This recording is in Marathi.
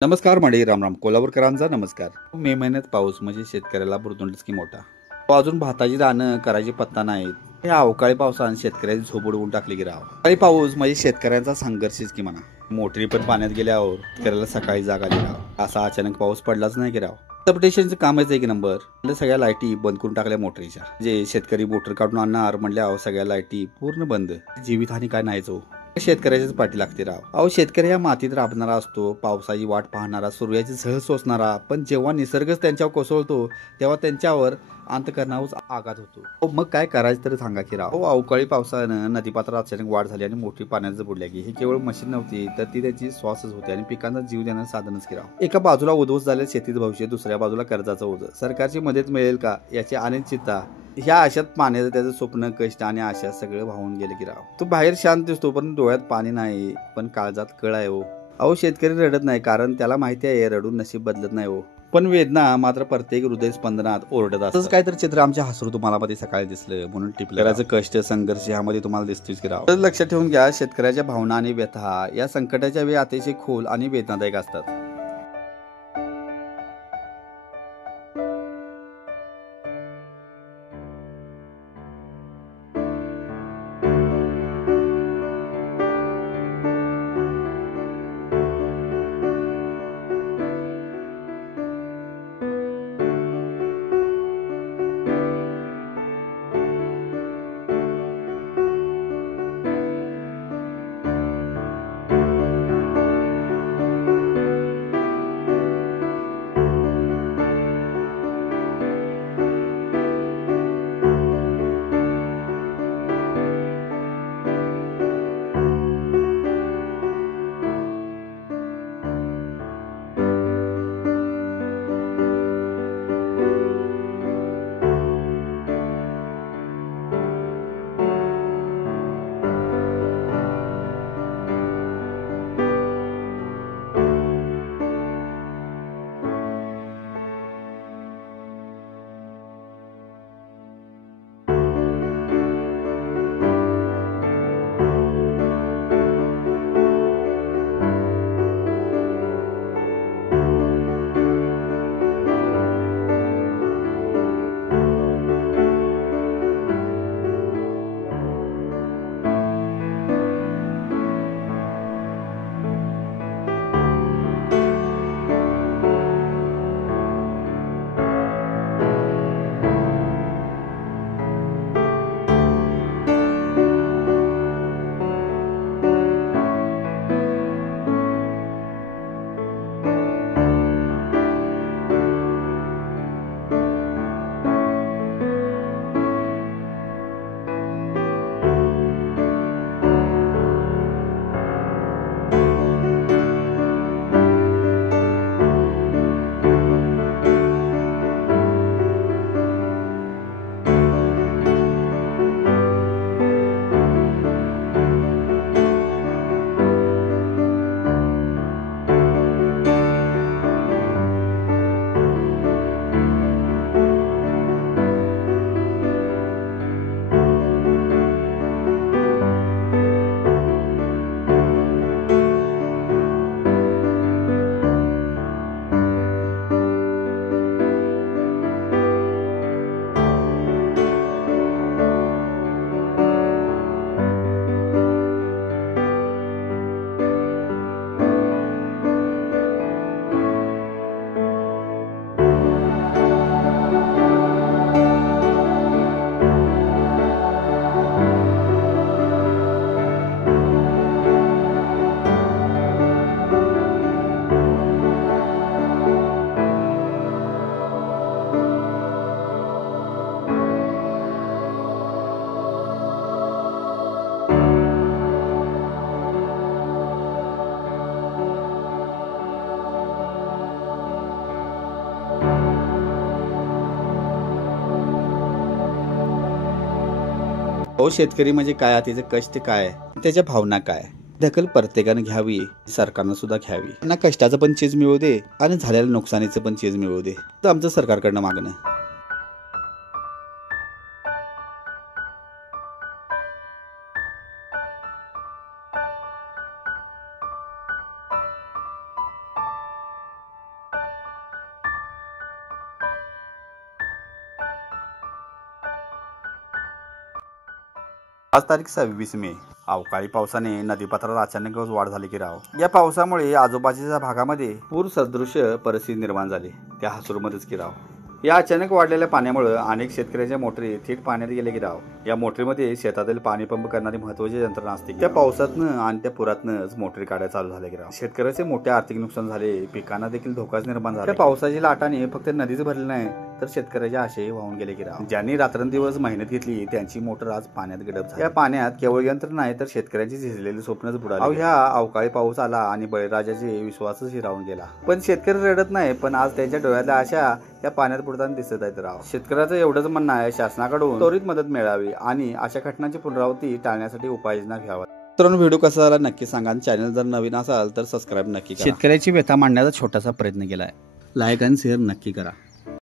नमस्कार मंडळी, रामराम. कोल्हापूरकरांचा नमस्कार. मे महिन्यात पाऊस म्हणजे शेतकऱ्याला बुरदुंडच की मोठा. अजून भाताची रानं करायची पत्ता नाहीत. हे अवकाळी पावसाने शेतकऱ्याची झोप उडवून टाकली की राव. अवकाळी पाऊस म्हणजे शेतकऱ्यांचा संघर्षच की म्हणा. मोटरी पण पाण्यात गेल्यावर शेतकऱ्याला सकाळी जाग आली राव. असा अचानक पाऊस पडलाच नाही की राव. सबस्टेशनचं कामच आहे की नंबर. म्हणजे सगळ्या लाईटी बंद करून टाकल्या मोटरीच्या. जे शेतकरी मोटर काढून आणणार म्हणल्यावर सगळ्या लाईटी पूर्ण बंद. जीवितहानी काय नाहीच हो. शेतकऱ्याच्याच पाठी लागते राव. अहो, शेतकरी या मातीत राबणारा असतो, पावसाची वाट पाहणारा, सूर्याची झळ सोसणारा. पण जेव्हा निसर्गच त्यांच्यावर कोसळतो तेव्हा त्यांच्यावर अंतःकरणावरच आघात होतो. मग काय करायचं तरी सांगा की राव. अवकाळी पावसानं नदीपात्रात अचानक वाढ झाली आणि मोठी पाण्याचं बुडल्या की ही केवळ मशीन नव्हती, तर ती त्याची श्वासच होती आणि पिकांचा जीव देणारं साधनच की राव. एका बाजूला उद्ध्वस्त झाले शेतीचं भविष्य, दुसऱ्या बाजूला कर्जाचं ओझं. सरकारची मदत मिळेल का याची अनिश्चितता. ह्या आशात पाण्याचं त्याचं स्वप्न, कष्ट आणि आशा सगळं वाहून गेलं की राव. तो बाहेर शांत दिसतो पण डोळ्यात पाणी नाही, पण काळजात कळ आहे हो. अहो, शेतकरी रडत नाही कारण त्याला माहिती आहे रडून नशीब बदलत नाही हो. पण वेदना मात्र प्रत्येक हृदय स्पंदनात ओरडत असतं. काहीतरी चित्र आमच्या हसरू तुम्हाला मध्ये सकाळी दिसलं म्हणून टिपलं. शेतकऱ्याचं कष्ट, संघर्ष ह्यामध्ये तुम्हाला दिसतोच की राव. तर लक्षात ठेवून घ्या, शेतकऱ्याच्या भावना आणि व्यथा या संकटाच्या वेळी अतिशय खोल आणि वेदनादायक असतात. अहो, शेतकरी म्हणजे काय, त्याचे कष्ट काय, त्याच्या भावना काय, दखल प्रत्येकाने घ्यावी, सरकारनं सुद्धा घ्यावी. ना कष्टाचं पण चीज मिळू दे आणि झालेल्या नुकसानीचं पण चीज मिळू दे, तर आमचं सरकारकडनं मागणं. आज तारीख 26 मे. अवकाळी पावसाने नदीपात्रात अचानकच वाढ झाली की राव. या पावसामुळे आजूबाजूच्या भागामध्ये पूर सदृश परिस्थिती निर्माण झाली, त्या हसूरमध्येच की राव. या अचानक वाढलेल्या पाण्यामुळे अनेक शेतकऱ्यांच्या मोटरी थेट पाण्यात गेले की राव. या मोटरीमध्ये शेतातील पाणी पंप करणारी महत्त्वाची यंत्रणा असते. त्या पावसातनं आणि त्या पुरातनंच मोटरी काढायला चालू झाले की राव. शेतकऱ्याचे मोठे आर्थिक नुकसान झाले, पिकांना देखील धोकाच निर्माण झाला. त्या पावसाची लाटाने फक्त नदीच भरली नाही तर शेतकऱ्याच्या आशय वाहून गेले की राव. ज्यांनी रात्रंदिवस मेहनत घेतली त्यांची मोटर आज पाण्यात गडप झाली. या पाण्यात केवळ यंत्र नाही तर शेतकऱ्यांची झिजलेली स्वप्नच बुडाली. ह्या अवकाळी पाऊस आला आणि बळीराजाचे विश्वासच हिरावून गेला. पण शेतकरी रडत नाही, पण आज त्यांच्या डोळ्यातल्या आशा या पाण्यात बुडताना दिसत आहेत राव. शेतकऱ्याचं एवढंच म्हणणं आहे, शासनाकडून त्वरित मदत मिळावी आणि अशा घटनांची पुनरावृत्ती टाळण्यासाठी उपाययोजना घ्याव्या. मित्रांनो, व्हिडिओ कसा झाला नक्की सांगा. चॅनल जर नवीन असाल तर सबस्क्राईब नक्की करा. शेतकऱ्याची व्यथा मांडण्याचा छोटासा प्रयत्न केलाय. लाईक आणि शेअर नक्की करा.